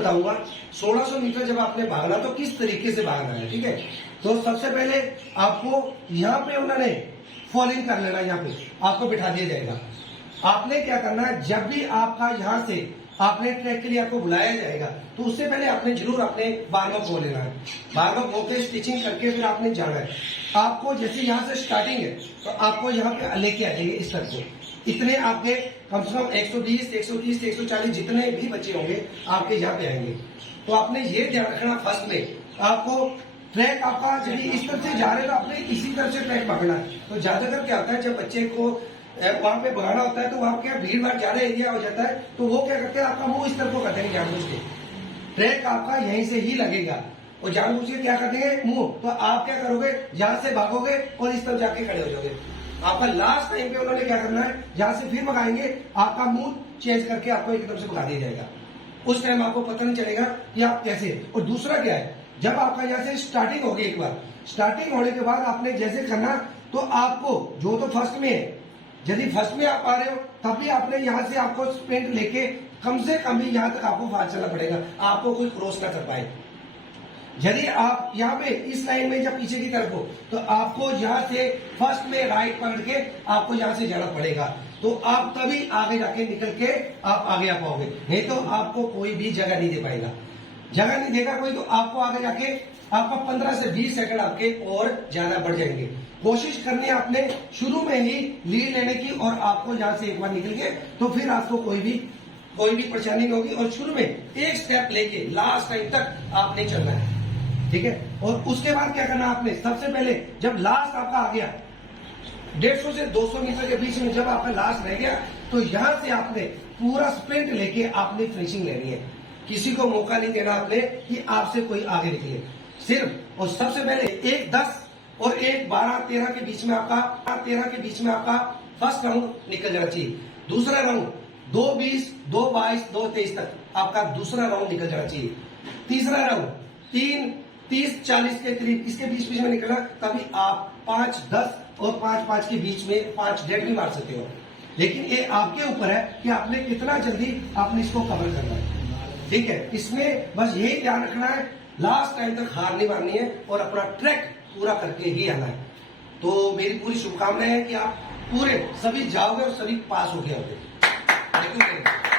बताऊंगा 1600 मीटर जब आपने भागना तो किस तरीके से भागना है, ठीक है। तो सबसे पहले आपको यहाँ पे उन्होंने फॉलोइंग कर लेना, यहाँ पे आपको बिठा दिया जाएगा। आपने क्या करना है, जब भी आपका यहाँ से आपने ट्रैक के लिए आपको बुलाया जाएगा तो उससे पहले आपने जरूर अपने बारवा खो लेना है। बारवा खो के स्टिचिंग करके फिर आपने जाना है। आपको जैसे यहाँ से स्टार्टिंग है तो आपको यहाँ पे लेके आ जाएंगे इस तरफ को। इतने आपके कम से कम 120, 130, 140 जितने भी बच्चे होंगे आपके यहाँ पे आएंगे। तो आपने ये ध्यान रखना फर्स्ट में आपको ट्रैक आपका यदि इस तरफ से जा रहे तो आपने इसी तरफ से ट्रैक पकड़ना है। तो ज्यादातर क्या होता है जब बच्चे को वहां पे भगाना होता है तो वहां क्या भीड़ भाड़ ज्यादा एरिया हो जाता है तो वो क्या करते हैं आपका मुंह इस तरफ को कर देंगे जानबूझ के। ट्रैक आपका यहीं से ही लगेगा और जानबूझ के क्या कर देंगे मुंह। तो आप क्या करोगे, यहाँ से भागोगे और इस तरफ जाके खड़े हो जाओगे। आपका लास्ट टाइम पे उन्होंने क्या करना है, यहाँ से फिर भगाएंगे, आपका मुंह चेंज करके आपको एकदम से भगा दिया जाएगा। उस टाइम आपको पता नहीं चलेगा कि आप कैसे। और दूसरा क्या है, जब आपका यहाँ से स्टार्टिंग होगी, एक बार स्टार्टिंग होने के बाद आपने जैसे करना तो आपको जो तो फर्स्ट में है, यदि फर्स्ट में आप आ रहे हो तब भी आपने यहाँ से आपको स्प्रिंट लेके कम से कम भी यहाँ तक आपको फास्ट चलना पड़ेगा, आपको कोई क्रॉस ना कर पाए। यदि आप यहाँ पे इस लाइन में जब पीछे की तरफ हो तो आपको यहाँ से फर्स्ट में राइट पकड़ के आपको यहाँ से जाना पड़ेगा। तो आप तभी आगे जाके निकल के आप आगे आ पाओगे, नहीं तो आपको कोई भी जगह नहीं दे पाएगा। जगह नहीं देगा कोई तो आपको आगे जाके आपका 15 से 20 सेकंड आपके और ज्यादा बढ़ जाएंगे। कोशिश करनी है आपने शुरू में ही लीड लेने की और आपको यहाँ से एक बार निकल गए तो फिर आपको कोई भी परेशानी नहीं होगी। और शुरू में एक स्टेप लेके लास्ट टाइम तक आपने चलना है, ठीक है। और उसके बाद क्या करना आपने, सबसे पहले जब लास्ट आपका आ गया 150 से 200 मीटर के बीच में जब आपका लास्ट रह गया तो यहाँ से आपने पूरा स्प्रिंट लेके आपने फिनिशिंग लेनी है। किसी को मौका नहीं देना आपने कि आपसे कोई आगे निकले सिर्फ। और सबसे पहले 1:10 और 1:12-13 के बीच में आपका फर्स्ट राउंड निकल जाना चाहिए। दूसरा राउंड 2:20, 2:22, 2:23 तक आपका दूसरा राउंड निकल जाना चाहिए। तीसरा राउंड 3:30-40 के करीब इसके बीच में निकलना, तभी आप 5:10 और 5:05 के बीच में 5:30 भी मार सकते हो। लेकिन ये आपके ऊपर है कि आपने कितना जल्दी आपने इसको कवर करना है, ठीक है। इसमें बस यही ध्यान रखना है, लास्ट टाइम तक हार नहीं मारनी है और अपना ट्रैक पूरा करके ही आना है। तो मेरी पूरी शुभकामनाएं है कि आप पूरे सभी जाओगे और सभी पास होके आओगे। Thank you.